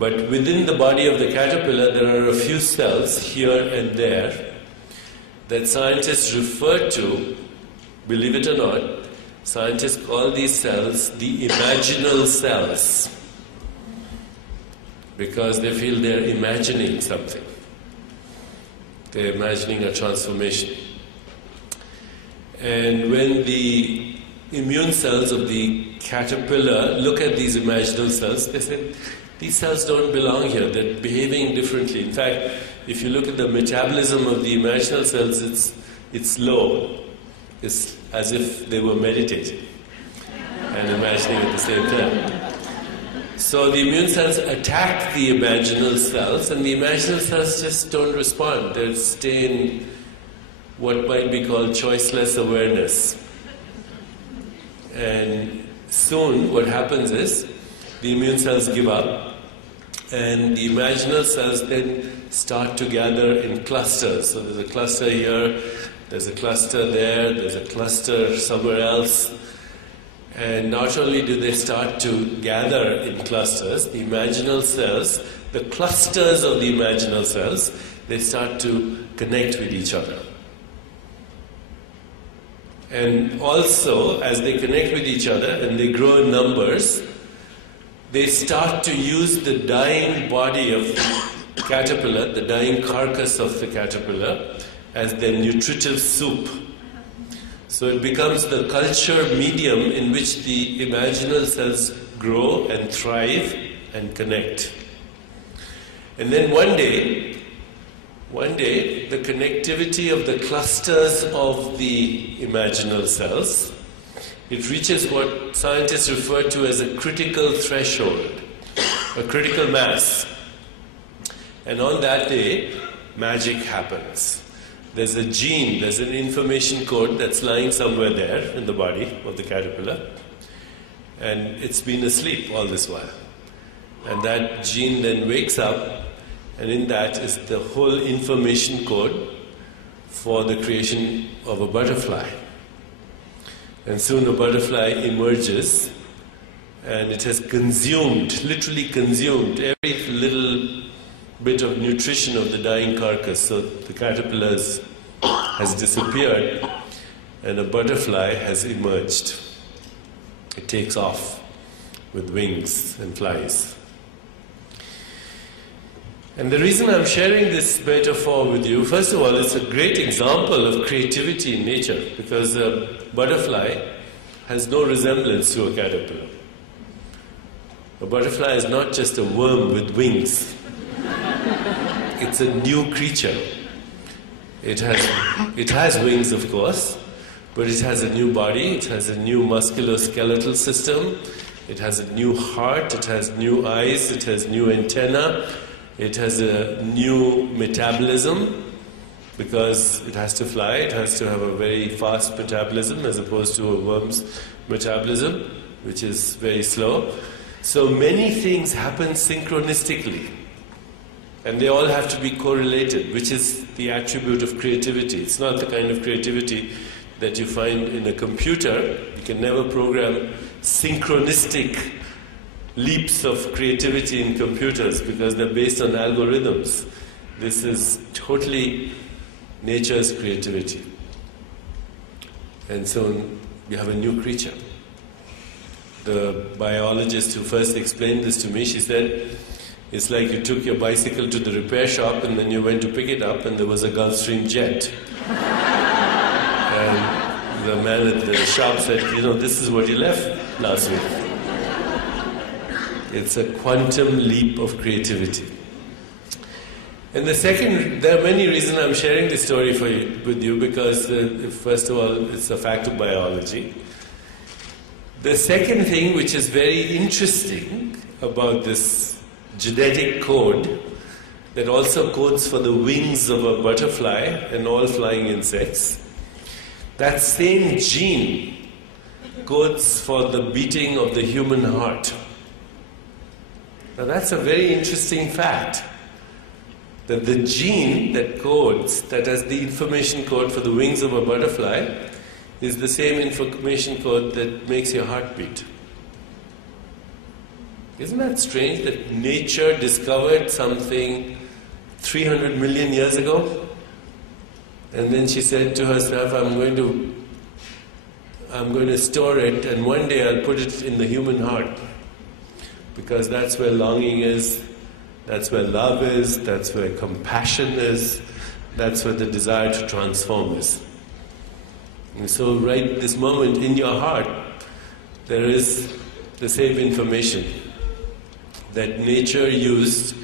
But within the body of the caterpillar, there are a few cells here and there that scientists refer to, believe it or not, scientists call these cells the imaginal cells, because they feel they're imagining something. They're imagining a transformation. And when the immune cells of the caterpillar look at these imaginal cells, they say, these cells don't belong here, they're behaving differently. In fact, if you look at the metabolism of the imaginal cells, it's low. It's as if they were meditating and imagining at the same time. So the immune cells attack the imaginal cells, and the imaginal cells just don't respond. They stay in what might be called choiceless awareness. And soon what happens is the immune cells give up, and the imaginal cells then start to gather in clusters. So there's a cluster here, there's a cluster there, there's a cluster somewhere else. And not only do they start to gather in clusters, the imaginal cells, the clusters of the imaginal cells, they start to connect with each other. And also, as they connect with each other and they grow in numbers, they start to use the dying body of the caterpillar, the dying carcass of the caterpillar, as their nutritive soup. So it becomes the culture medium in which the imaginal cells grow and thrive and connect. And then one day, the connectivity of the clusters of the imaginal cells, it reaches what scientists refer to as a critical threshold, a critical mass. And on that day, magic happens. There's a gene, there's an information code that's lying somewhere there in the body of the caterpillar, and it's been asleep all this while. And that gene then wakes up, and in that is the whole information code for the creation of a butterfly. And soon a butterfly emerges, and it has consumed, literally consumed, every little bit of nutrition of the dying carcass. So the caterpillar has disappeared, and a butterfly has emerged. It takes off with wings and flies. And the reason I'm sharing this metaphor with you, first of all, it's a great example of creativity in nature, because a butterfly has no resemblance to a caterpillar. A butterfly is not just a worm with wings. It's a new creature. It has wings, of course, but it has a new body, it has a new musculoskeletal system, it has a new heart, it has new eyes, it has new antenna, it has a new metabolism, because it has to fly, it has to have a very fast metabolism as opposed to a worm's metabolism, which is very slow. So many things happen synchronistically. And they all have to be correlated, which is the attribute of creativity. It's not the kind of creativity that you find in a computer. You can never program synchronistic leaps of creativity in computers because they're based on algorithms. This is totally nature's creativity. And so we have a new creature. The biologist who first explained this to me, she said, it's like you took your bicycle to the repair shop and then you went to pick it up and there was a Gulfstream jet. And the man at the shop said, this is what you left last week. It's a quantum leap of creativity. And the second, there are many reasons I'm sharing this story with you, because first of all, it's a fact of biology. The second thing, which is very interesting about this genetic code that also codes for the wings of a butterfly and all flying insects, that same gene codes for the beating of the human heart. Now that's a very interesting fact, that the gene that codes, that has the information code for the wings of a butterfly, is the same information code that makes your heart beat. Isn't that strange that nature discovered something 300 million years ago? And then she said to herself, I'm going to store it, and one day I'll put it in the human heart. Because that's where longing is, that's where love is, that's where compassion is, that's where the desire to transform is. And so right this moment in your heart, there is the same information that nature used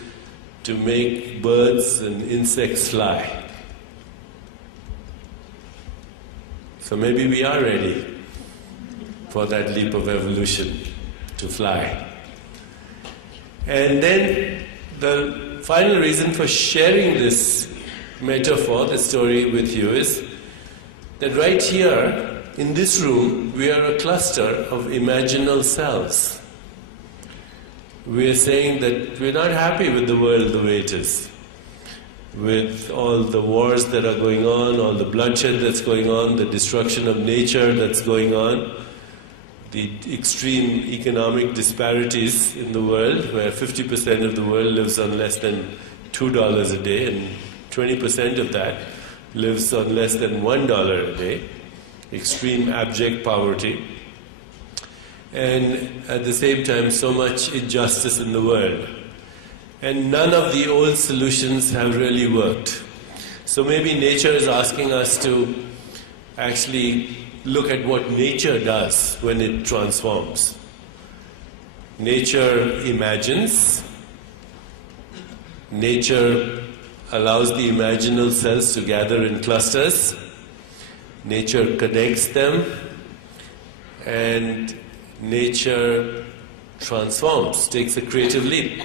to make birds and insects fly. So maybe we are ready for that leap of evolution to fly. And then the final reason for sharing this metaphor, the story with you, is that right here in this room we are a cluster of imaginal selves. We are saying that we're not happy with the world the way it is, with all the wars that are going on, all the bloodshed that's going on, the destruction of nature that's going on, the extreme economic disparities in the world, where 50% of the world lives on less than $2 a day, and 20% of that lives on less than $1 a day. Extreme abject poverty. And at the same time, so much injustice in the world. And none of the old solutions have really worked. So maybe nature is asking us to actually look at what nature does when it transforms. Nature imagines. Nature allows the imaginal cells to gather in clusters. Nature connects them. And nature transforms, takes a creative leap.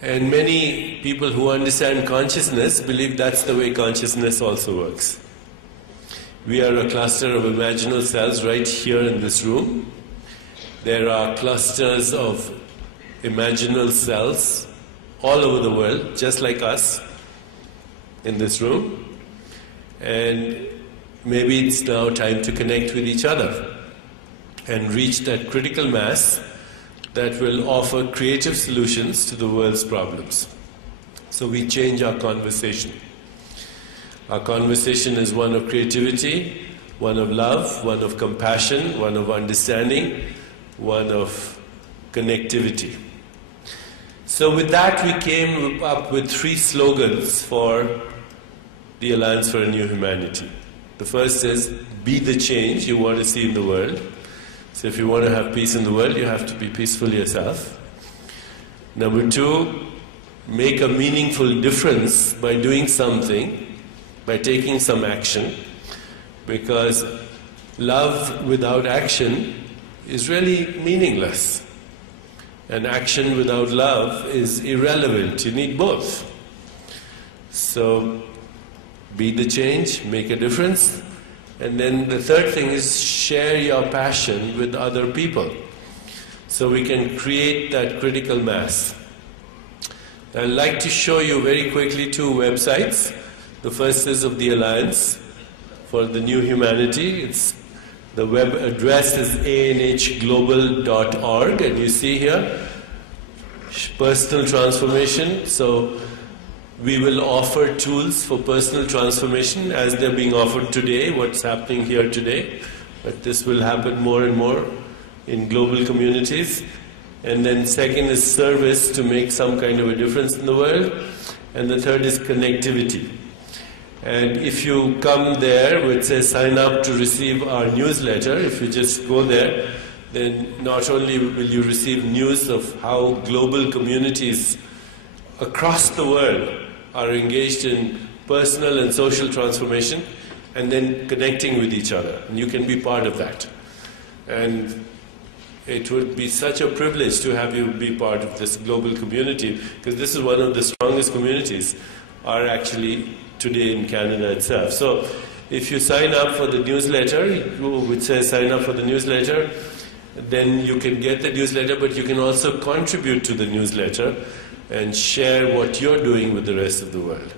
And many people who understand consciousness believe that's the way consciousness also works. We are a cluster of imaginal cells right here in this room. There are clusters of imaginal cells all over the world, just like us, in this room. And maybe it's now time to connect with each other and reach that critical mass that will offer creative solutions to the world's problems. So we change our conversation. Our conversation is one of creativity, one of love, one of compassion, one of understanding, one of connectivity. So with that, we came up with 3 slogans for the Alliance for a New Humanity. The first is, be the change you want to see in the world. So if you want to have peace in the world, you have to be peaceful yourself. Number 2, make a meaningful difference by doing something, by taking some action, because love without action is really meaningless. And action without love is irrelevant. You need both. So be the change, make a difference. And then the third thing is share your passion with other people, so we can create that critical mass. I'd like to show you very quickly 2 websites. The first is of the Alliance for the New Humanity. The web address is anhglobal.org, and you see here personal transformation. So we will offer tools for personal transformation as they're being offered today, what's happening here today. But this will happen more and more in global communities. And then second is service, to make some kind of a difference in the world. And the third is connectivity. And if you come there, which says sign up to receive our newsletter, if you just go there, then not only will you receive news of how global communities across the world are engaged in personal and social transformation, and then connecting with each other. And you can be part of that. And it would be such a privilege to have you be part of this global community, because this is one of the strongest communities are actually today in Canada itself. So if you sign up for the newsletter, which says sign up for the newsletter, then you can get the newsletter, but you can also contribute to the newsletter and share what you're doing with the rest of the world.